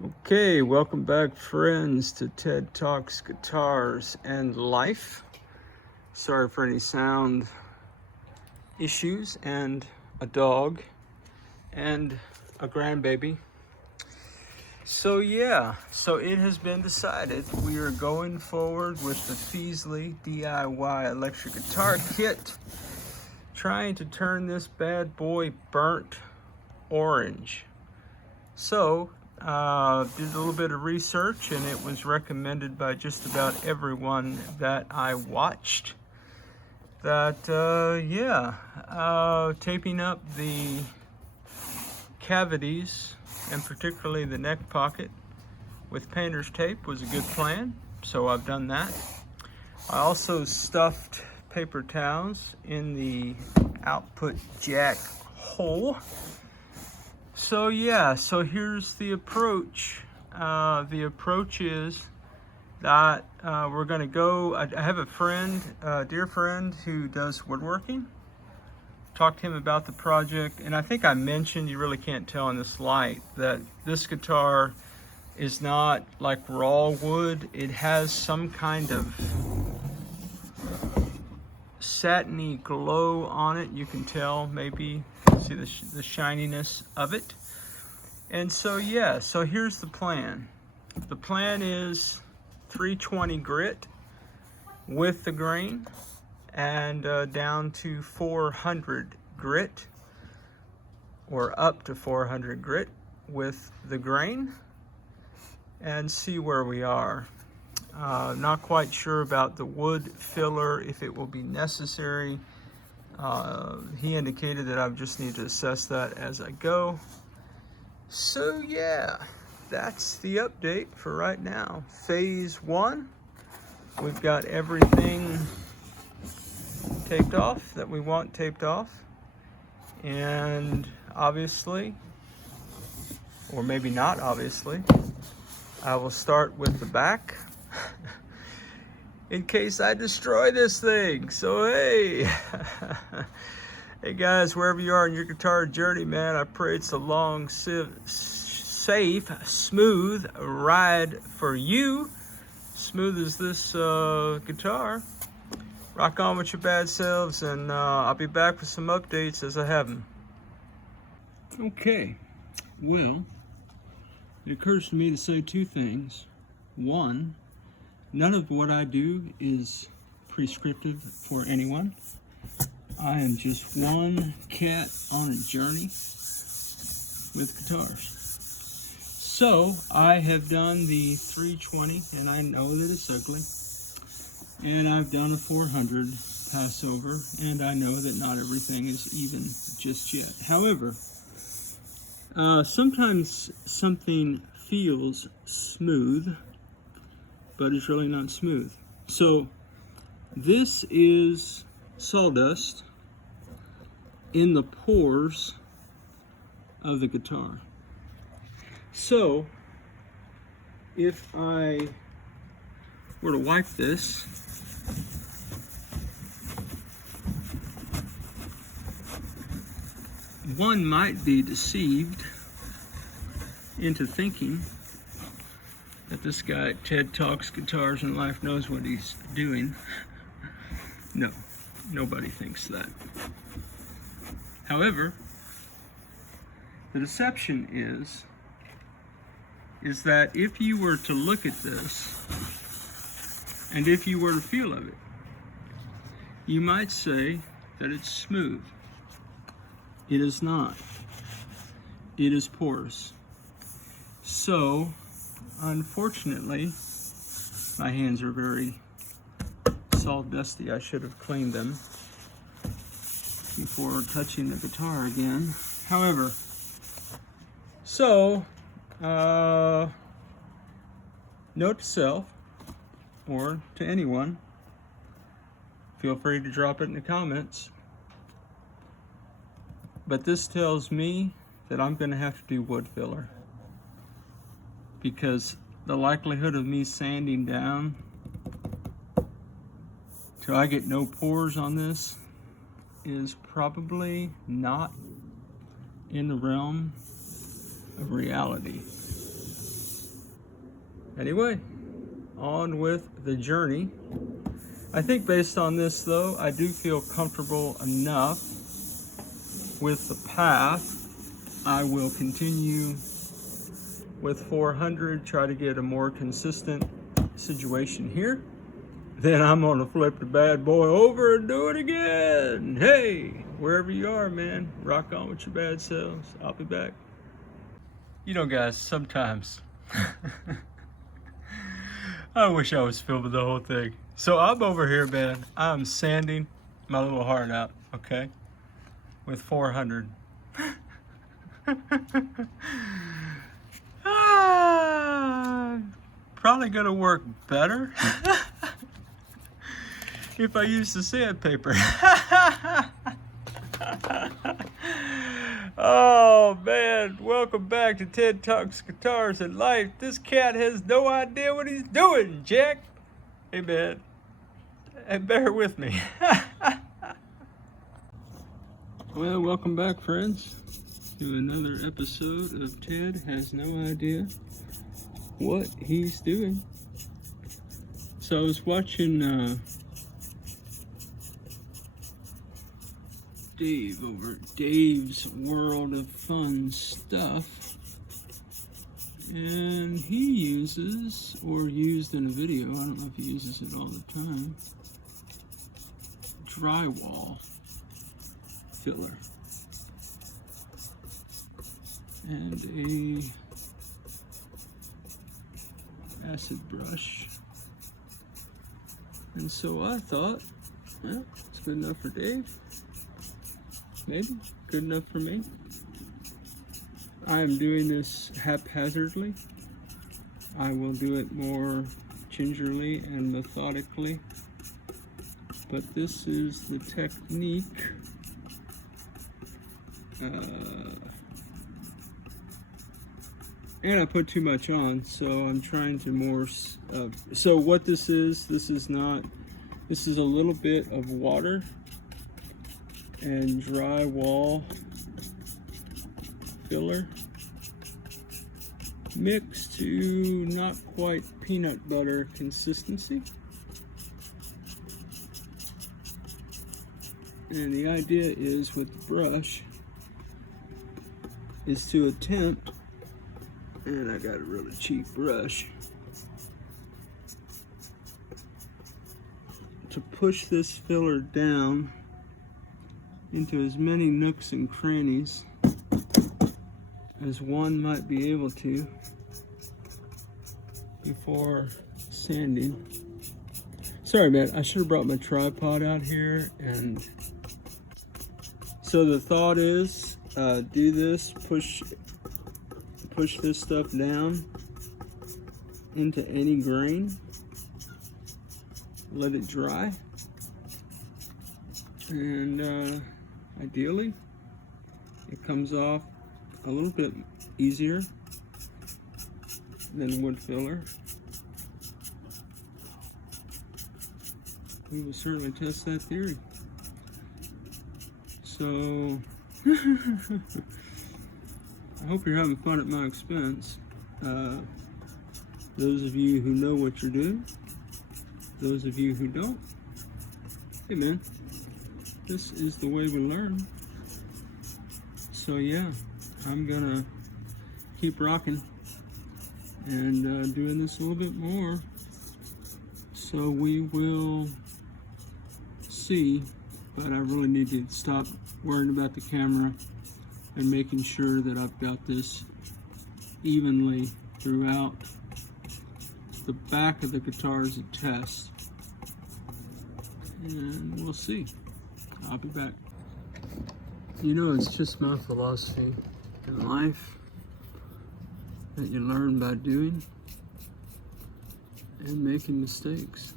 Okay, welcome back friends to TED Talks Guitars and Life. Sorry for any sound issues and a dog and a grandbaby. So it has been decided we are going forward with the Fesley DIY electric guitar kit, trying to turn this bad boy burnt orange. So did a little bit of research, and it was recommended by just about everyone that I watched that taping up the cavities and particularly the neck pocket with painter's tape was a good plan, so I've done that. I also stuffed paper towels in the output jack hole. So here's the approach. The approach is that we're going to go. I have a friend, a dear friend, who does woodworking. Talked to him about the project, and I think I mentioned, you really can't tell in this light, that this guitar is not like raw wood. It has some kind of satiny glow on it. You can tell, maybe see the shininess of it. And so here's the plan. The plan is 320 grit with the grain, and down to 400 grit, or up to 400 grit with the grain, and see where we are. Not quite sure about the wood filler, if it will be necessary. He indicated that I just need to assess that as I go. So that's the update for right now. Phase 1, we've got everything taped off that we want taped off. And obviously, or maybe not obviously, I will start with the back in case I destroy this thing. So hey, hey guys, wherever you are in your guitar journey, man, I pray it's a long, safe, smooth ride for you. Smooth as this guitar. Rock on with your bad selves, and I'll be back with some updates as I have them. Okay, well, it occurs to me to say two things. One, none of what I do is prescriptive for anyone. I am just one cat on a journey with guitars. So I have done the 320, and I know that it's ugly. And I've done a 400 Passover, and I know that not everything is even just yet. However, sometimes something feels smooth, but it's really not smooth. So this is sawdust in the pores of the guitar. So if I were to wipe this, one might be deceived into thinking that this guy at TED Talks Guitars and Life knows what he's doing. No, nobody thinks that. However, the deception is that if you were to look at this, and if you were to feel of it, you might say that it's smooth. It is not. It is porous. So, unfortunately, my hands are very sawdusty. I should have cleaned them before touching the guitar again. However, note to self, or to anyone, feel free to drop it in the comments. But this tells me that I'm going to have to do wood filler, because the likelihood of me sanding down till I get no pores on this is probably not in the realm of reality. anyway, on with the journey. I think based on this though, I do feel comfortable enough with the path. I will continue with 400, try to get a more consistent situation here. Then I'm gonna flip the bad boy over and do it again. Hey, wherever you are, man, rock on with your bad selves. I'll be back. You know, guys, sometimes I wish I was filming the whole thing. So I'm over here, man. I'm sanding my little heart out, okay, with 400. Probably gonna work better if I use the sandpaper. Oh man, welcome back to Ted Talks Guitars and Life. This cat has no idea what he's doing, Jack. Hey man, and bear with me. Well, welcome back, friends, to another episode of Ted Has No Idea What He's Doing. So I was watching Dave over at Dave's World of Fun Stuff, and he uses, or used in a video, I don't know if he uses it all the time, drywall filler and a acid brush. And so I thought, well, it's good enough for Dave. Maybe good enough for me. I am doing this haphazardly. I will do it more gingerly and methodically. But this is the technique. And I put too much on, so I'm trying to more, so what this is a little bit of water and drywall filler mixed to not quite peanut butter consistency. And the idea is with the brush is to attempt, and I got a really cheap brush, to push this filler down into as many nooks and crannies as one might be able to before sanding. Sorry, man, I should have brought my tripod out here. And so the thought is, do this, push this stuff down into any grain, let it dry, and ideally it comes off a little bit easier than wood filler. We will certainly test that theory. So I hope you're having fun at my expense. Those of you who know what you're doing, those of you who don't, hey man, this is the way we learn. So yeah, I'm gonna keep rocking and doing this a little bit more. So we will see, but I really need to stop worrying about the camera and making sure that I've got this evenly throughout the back of the guitar as a test. And we'll see. I'll be back. You know, it's just my philosophy in life that you learn by doing and making mistakes.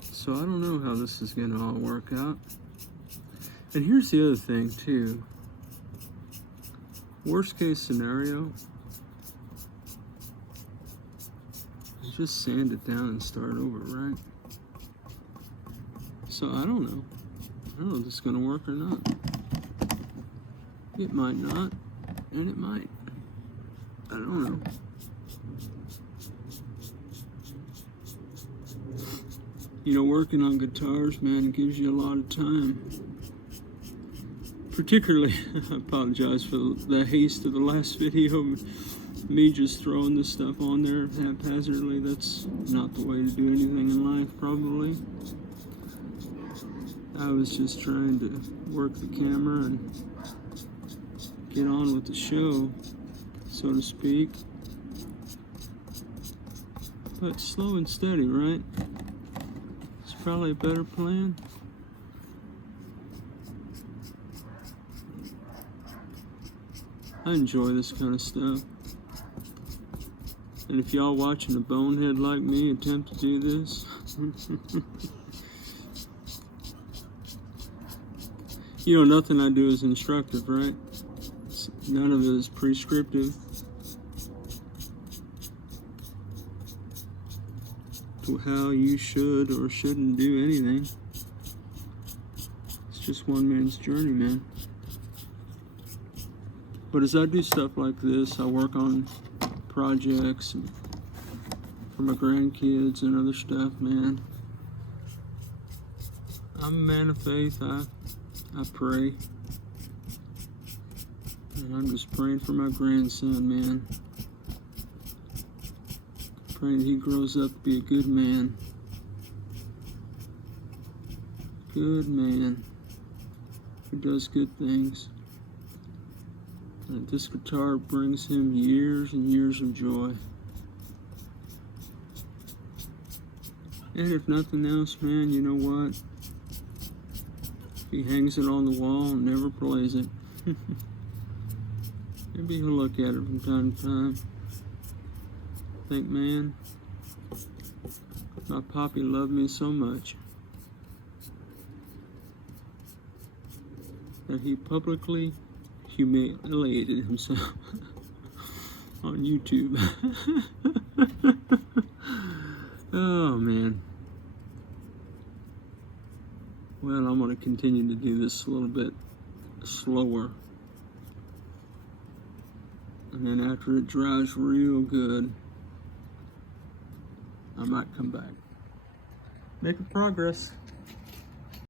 So I don't know how this is gonna all work out. And here's the other thing too. Worst case scenario, just sand it down and start over, right? So I don't know if this is gonna work or not. It might not, and it might. I don't know. You know, working on guitars, man, it gives you a lot of time. Particularly, I apologize for the haste of the last video. Me just throwing this stuff on there haphazardly. That's not the way to do anything in life, probably. I was just trying to work the camera and get on with the show, so to speak. But slow and steady, right? It's probably a better plan. I enjoy this kind of stuff. And if y'all watching a bonehead like me attempt to do this, you know, nothing I do is instructive, right? None of it is prescriptive to how you should or shouldn't do anything. It's just one man's journey, man. But as I do stuff like this, I work on projects and for my grandkids and other stuff, man. I'm a man of faith. I pray. And I'm just praying for my grandson, man. Praying that he grows up to be a good man. Good man who does good things. And this guitar brings him years and years of joy. And if nothing else, man, you know what? If he hangs it on the wall and never plays it, maybe he'll look at it from time to time. Think, man, my poppy loved me so much that he publicly humiliated himself on YouTube. Oh, man. Well, I'm going to continue to do this a little bit slower. And then after it dries real good, I might come back. Making progress.